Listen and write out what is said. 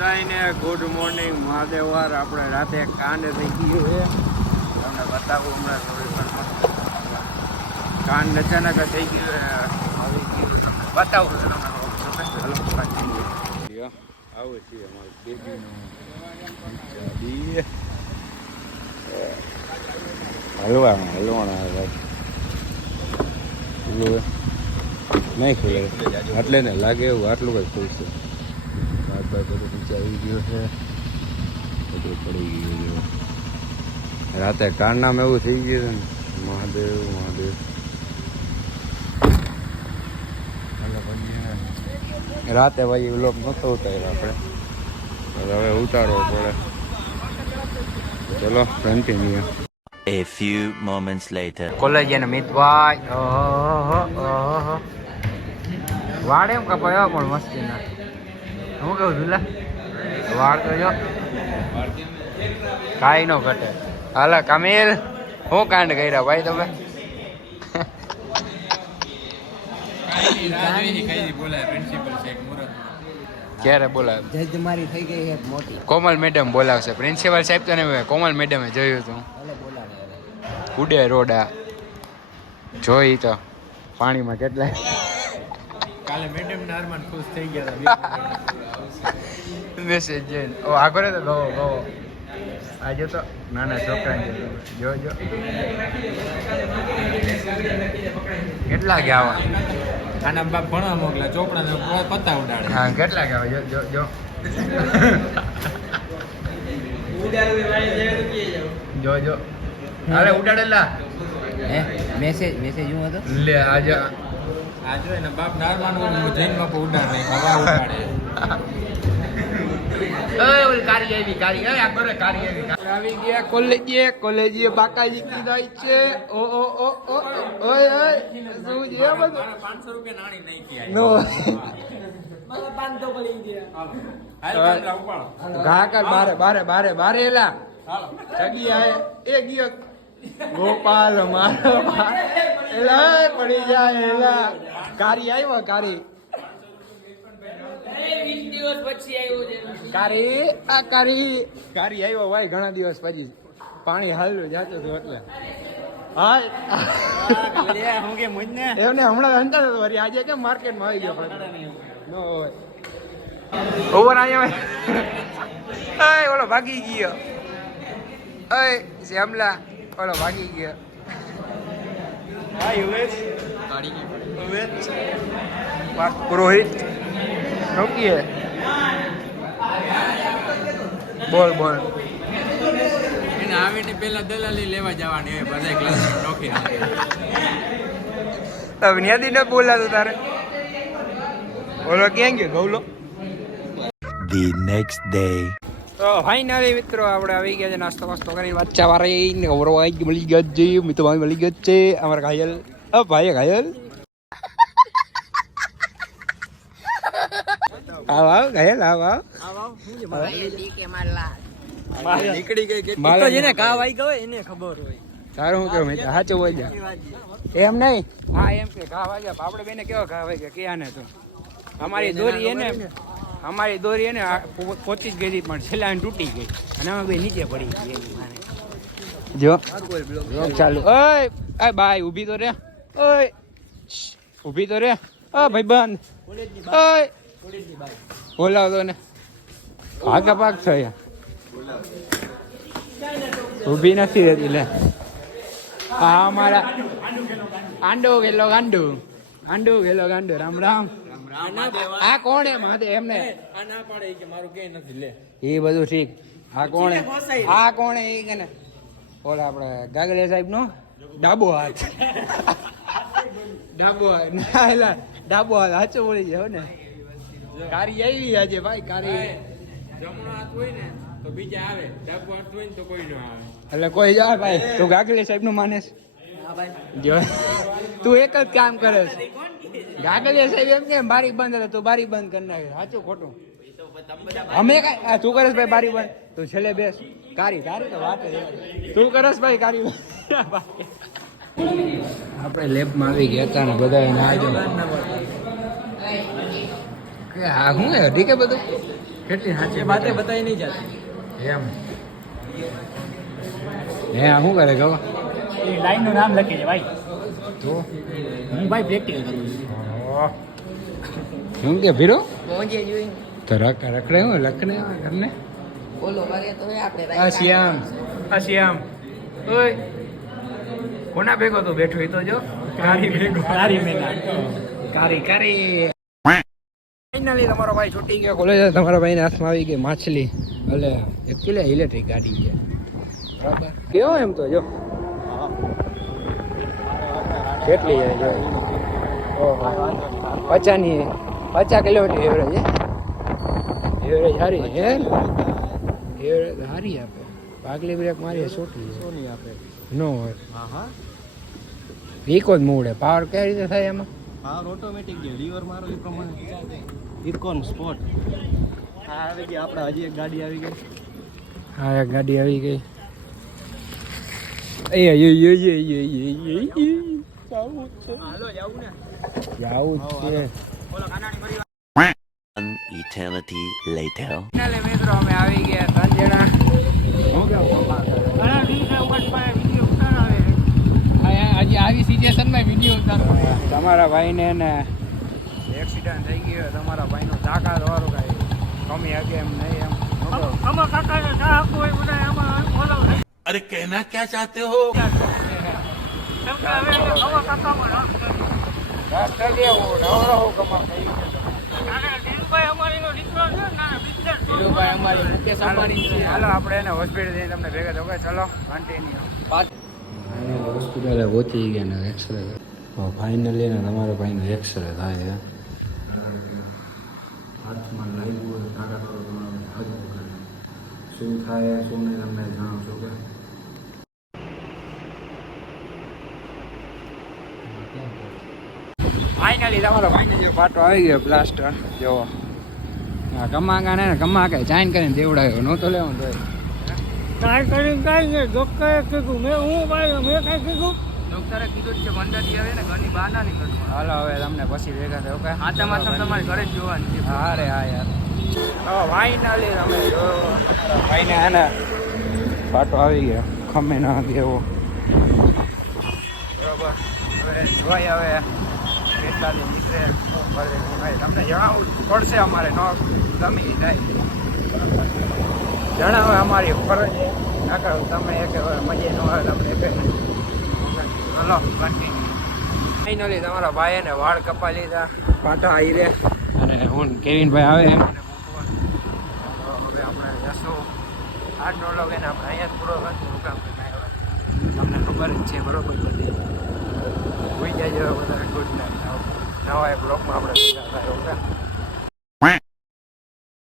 બધાને good morning મહાદેવવાર. આપણે રાતે કાંડ થઈ ગયું છે, તમને બતાવું હમણાં થોડી કાંડ અચાનક થઈ ગયું આવી ગયું, તમને બતાવું છું. આવું છે અમારું બેબીનું હલવાના નહીં ખુલે એટલે ને લાગે એવું આટલું કઈ ખુલશે. બધું નીચે આવી ગયું છે, બધું પડી ગયું. રાતે કારનામાં એવું થઈ ગયું છે ને, મહાદેવ મહાદેવ. રાતે ભાઈ વ્લોગ નહોતો ઉતાર્યો આપણે, હવે ઉતારવો પડે. ચલો continue. A few moments later. College ને મિતભાઈ વાળ એમ કપાયો પણ મસ્તી ના. હું કહું ઝુલા વાળ તો જો કાંઈ ન ઘટે. હાલા કામિલ, હું કાંડ કર્યા ભાઈ તમે? ક્યારે બોલાવે? જજમારી થઈ ગઈ છે મોટી. કોમલ મેડમ બોલાવશે. પ્રિન્સિપલ સાહેબ તો ને કોમલ મેડમે જોયું હતું. ઉડે રોડા જોઈ તો પાણીમાં કેટલા કાલે મેડમ નારમાન ખુશ થઈ ગયા મેસેજ જોઈને. ઓ આગળ તો ગવો ગવો આજે તો નાના છોકરા જો જો કેટલા ગયા આના બાપ ભણવા મોકલા ચોપડા પત્તા ઉડાડે. હા કેટલા ગયા જો જો જો જો જો અરે ઉડાડેલા મેસેજ હું હતો લે આજે આ જો એના બાપ નારમાન જૈન બાપ ઉડાડે હવા ઉડાડે. આવી ગયા કોલેજે બાકાજી કીધા છે. ઓ ઓ ઓ ઓ ઓય ઓય શું છે બધું? 500 રૂપિયા નાણી નહીં કે નો મારા 500 પડી ગયા. હાલ ઉપાડો ઘા કર બારે બારે એલા જગી આય એ ગયો ગોપાલ મારો એલા પડી જાય એલા. કારી આવ્યો કારી કારી આવ્યો ભાઈ ઘણા દિવસ પછી. પાણી હાલ્યું જાતું હતું એટલે હા એમને હમણાં હંતા હતો વળી આજે કેમ માર્કેટમાં આવી ગયો નો હોય ઓવર આવ્યો. ઓલો ભાગી ગયો. અય શ્યામલા ઓલો ભાગી ગયો. પુરોહિત રોકીએ બોલ બોલ. એને આવીને પેલા દલાલી લેવા જવાની હોય બધા ક્લાસ નોખી હવે ન્યાદી ન બોલાતો તારે. ઓલો ક્યાં ગયો ગૌલો? The next day. તો ફાઇનલી મિત્રો આપણે આવી ગયા છે નાસ્તો વાસ્તો કરીને વાંચા વાળી ગૌરવ મળી ગયા છે. મિત્રો ભાઈ મળી ગયા છે અમારા ઘાયલ. ભાઈ ઘાયલ આવ ઘાયલ આવ નીકળી ગઈ. જેને ઘા વાઈ ગયો એને ખબર હોય. તારું શું કેવું સાચું હોય જા એમ નહીં. હા એમ કે ઘા વાગ્યા આપણે બેને કેવા ઘા વાગ્યા કે આને તો અમારી દોરી એને પહોંચી જ ગઈ હતી પણ છેલ્લા તૂટી ગઈ અને અમે બે નીચે પડી ગઈ. જો ચાલુ. ઓય બાય ઊભી તો રે. ઓય ઊભી તો રે. ભાઈ બંધ ઓય બોલાવતો ને ભાગા ભાગ થયા. ઊભી નથી રહેતી લે. હા અમારા આંડો ગેલો ગાંડો રામ રામ. આ કોણ હે માથે એમને આ ના પાડે કે મારું કે નથી લે એ બધું ઠીક. આ કોણ હે એ કે ને ઓલા આપણે ગાગડિયા સાહેબ નો ડાબો હાથ ડાબો હાથ સાચો બોલી જાય ને. કારી આવી આજે ભાઈ કારી જમણો હાથ હોય ને તો બીજા આવે, ડાબો હાથ હોય ને તો કોઈ ન આવે. એટલે કોઈ જાય ભાઈ. તું ગાગડિયા સાહેબ નું માનેસ? જો તું એક જ કામ કરે છે. ગાગડિયા સાહેબ એમ કે બારી બંધ હતો તું બારી બંધ કરી નાખે. સાચું ખોટું? અમે કઈ તું કરસ ભાઈ બારી બંધ તું છેલ્લે બેસ. કારી તારી તો વાત તું કરસ ભાઈ કારી. આપણે લેબમાં આવી ગયા હતા ને બધા ના જો કે હા હું ઠીક બધું કેટલી સાચી बातें बताई नहीं जाती એમ હે આ શું કરે ગવા ये लाइन નું નામ લખી છે ભાઈ તો હું ભાઈ પ્રેક્ટિકલ કરું શું કે ભીરો મોજે જોઈ તો રખડે હું લખને કરને બોલો મારે તો આપણે આ શ્યામ ઓય કોના ભેગો તો બેઠો એ તો જો કારી ભેગો તારી મેના કારી ફાઇનલી તમારો ભાઈ છૂટી ગયો કોલેજ તમારા ભાઈને હાથમાં આવી ગઈ માછલી એટલે એકચ્યુઅલી ઇલેક્ટ્રિક ગાડી છે બરાબર કેવો એમ તો જો કેટલી છે જો ઓહો 50 કિલોમીટર એવરેજ એવરેજ સારી છે એવરેજ સારી આપે પાગલી બ્રેક મારી છોટી સોની આપે નો હોય હા ઈકો જ મૂડે પાવર કઈ રીતે થાય એમાં પાવર ઓટોમેટિક જે લીવર મારો એ પ્રમાણે ઇકોન સ્પોટ હા આવી ગઈ આપણે હજી એક ગાડી આવી ગઈ હા એક ગાડી આવી ગઈ હાલો જાવું ને જાવું જ છે બોલો કાનાની મરી One eternity later. ફાઇનલી મિત્રો અમે આવી ગયા સંજેડા ઘણા દિવસે અમારી પાસે વિડીયો ઉતારાવે હજી આવી સિચ્યુએશનમાં વિડીયો ઉતારવો તમારા ભાઈને ને એક્સિડન્ટ થઈ ગયો તમારા ભાઈનો તાકાત વાળું કાંઈ કમી હકે એમ નહીં એમ અમાર કાકાને ચાહક હોય બધા આમાં બોલો अरे कहना क्या चाहते हो કેમ કે હવે અમાર કાકામાં રસ નથી. રાષ્ટ્ર દેવો નવરો કમા થઈ અને દિલભાઈ અમારીનો દીકરો છે ને બિઝનેસ ગયો અમારી મુકેશ અંબાણી છે હાલો આપણે એને હોસ્પિટલ જઈને તમને ભેગા થયો ચલો કન્ટિન્યુ હોસ્પિટલે પહોંચી ગયા ને એક્સરે ફાઇનલી ને તમારા ભાઈનો એક્સરે થાય છે હાથમાં લાગ્યું હોય તાકાત શું થાય શું નહીં તમને જણાવશો કે ફાઇનલી તમારો ભાઈને જે પાટો આવી ગયો પ્લાસ્ટર જોવો હા કમાગા ને કમાકે જાઈન કરીને દેવડાયો નહોતો લેવો તો કાંઈ કરીને કાંઈ નહીં ડોક્ટરે કીધું મેં કાંઈ કીધું ડોક્ટરે કીધું કે મંડળી આવે ને ઘરની બહાર ના નીકળવું હાલો હવે તમને પછી ભેગા થયો કે હા તમારે ઘરે જ જોવાની છે હા રે હા યાર ફાઇનલી તમે જો ભાઈને આને પાટો આવી ગયો ખમે ના દેવો બરોબર હવે જોઈ હવે કેટલા દી નીકળે તમને જણાવવું પડશે અમારે ન ગમી જાય જણાવે અમારી ફરજ નકર તમે એક મજા ન આવે તમને હલો કન્ટિન્યુ ફાઇનલી તમારા ભાઈને વાળ કપા લીધા પાટા આવી રહ્યા અને હું કેવિનભાઈ આવે મને હવે આપણે જશું આજનો લોગ એને આપણે અહીંયા જ પૂરો કરશું કામ તમને ખબર જ છે બરોબર બધી હોઈ જાય બધા ગુડ નાઇટ નવા એક બ્લોગમાં આપણે ભેગા થાય ઓકે